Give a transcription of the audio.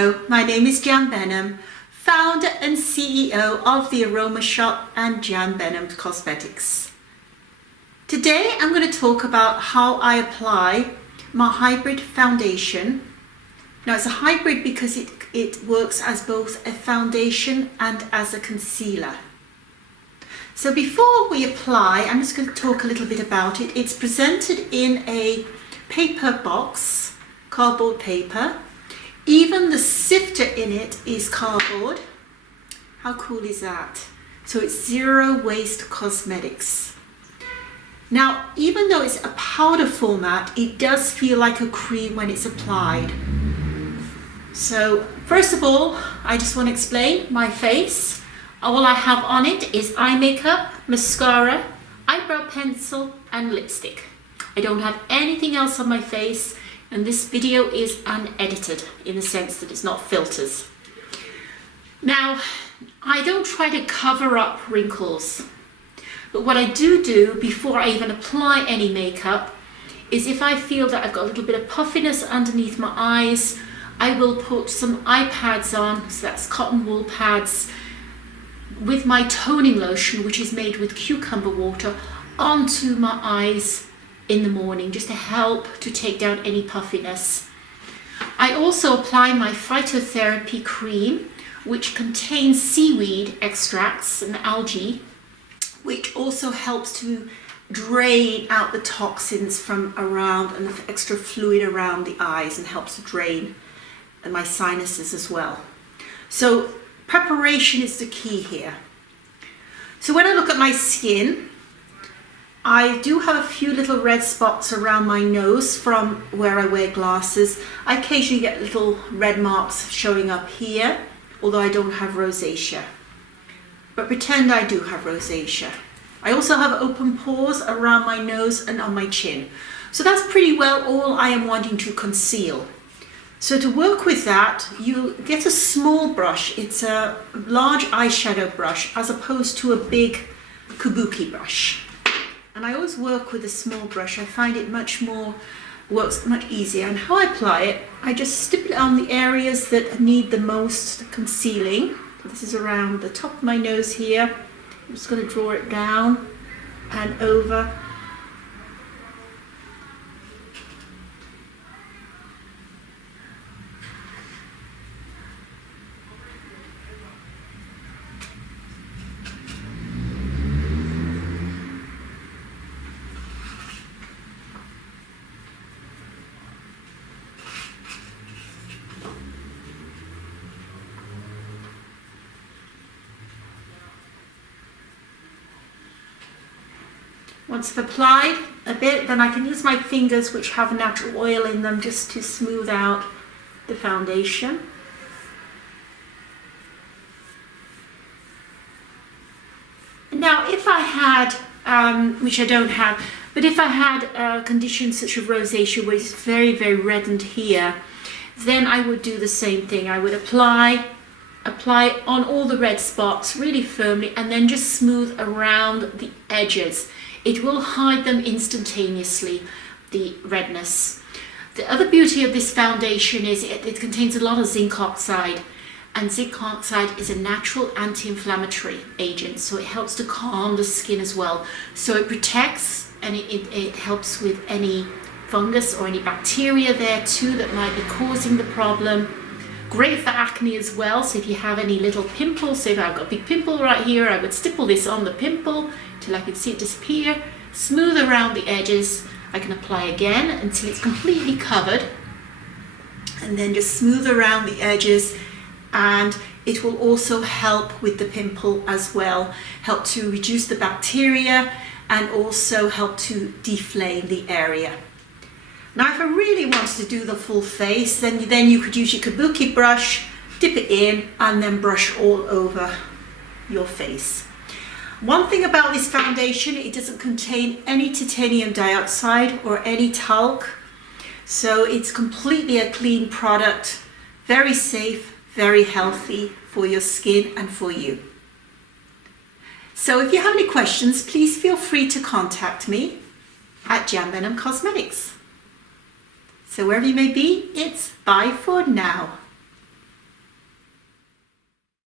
Hello, my name is Jan Benham, founder and CEO of the Aroma Shop and Jan Benham Cosmetics. Today I'm going to talk about how I apply my hybrid foundation. Now it's a hybrid because it works as both a foundation and as a concealer. So before we apply, I'm just going to talk a little bit about it. It's presented in a paper box, cardboard paper. Even the sifter in it is cardboard. How cool is that? So it's zero waste cosmetics. Now, even though it's a powder format, it does feel like a cream when it's applied. So first of all, I just want to explain my face. All I have on it is eye makeup, mascara, eyebrow pencil and lipstick. I don't have anything else on my face. And this video is unedited in the sense that it's not filters. Now, I don't try to cover up wrinkles, but what I do before I even apply any makeup is if I feel that I've got a little bit of puffiness underneath my eyes, I will put some eye pads on, so that's cotton wool pads, with my toning lotion, which is made with cucumber water, onto my eyes in the morning, just to help to take down any puffiness. I also apply my phytotherapy cream, which contains seaweed extracts and algae, which also helps to drain out the toxins from around and the extra fluid around the eyes and helps to drain my sinuses as well. So preparation is the key here. So when I look at my skin, I do have a few little red spots around my nose from where I wear glasses. I occasionally get little red marks showing up here, although I don't have rosacea. But pretend I do have rosacea. I also have open pores around my nose and on my chin. So that's pretty well all I am wanting to conceal. So to work with that, you get a small brush. It's a large eyeshadow brush as opposed to a big kabuki brush. And I always work with a small brush. I find it works much easier. And how I apply it, I just stipple it on the areas that need the most concealing. So this is around the top of my nose here. I'm just going to draw it down and over. Once I've applied a bit, then I can use my fingers, which have natural oil in them, just to smooth out the foundation. Now, if I had, which I don't have, but if I had conditions such as rosacea, where it's very, very reddened here, then I would do the same thing. I would apply on all the red spots really firmly, and then just smooth around the edges. It will hide them instantaneously, the redness. The other beauty of this foundation is it contains a lot of zinc oxide, and zinc oxide is a natural anti-inflammatory agent, so it helps to calm the skin as well. So it protects and it helps with any fungus or any bacteria there too that might be causing the problem. Great for acne as well, so if you have any little pimples, say if I've got a big pimple right here, I would stipple this on the pimple till I can see it disappear, smooth around the edges. I can apply again until it's completely covered, and then just smooth around the edges, and it will also help with the pimple as well, help to reduce the bacteria and also help to deflame the area. Now, if I really wanted to do the full face, then you could use your kabuki brush, dip it in, and then brush all over your face. One thing about this foundation, it doesn't contain any titanium dioxide or any talc. So it's completely a clean product, very safe, very healthy for your skin and for you. So if you have any questions, please feel free to contact me at Jan Benham Cosmetics. So wherever you may be, it's bye for now.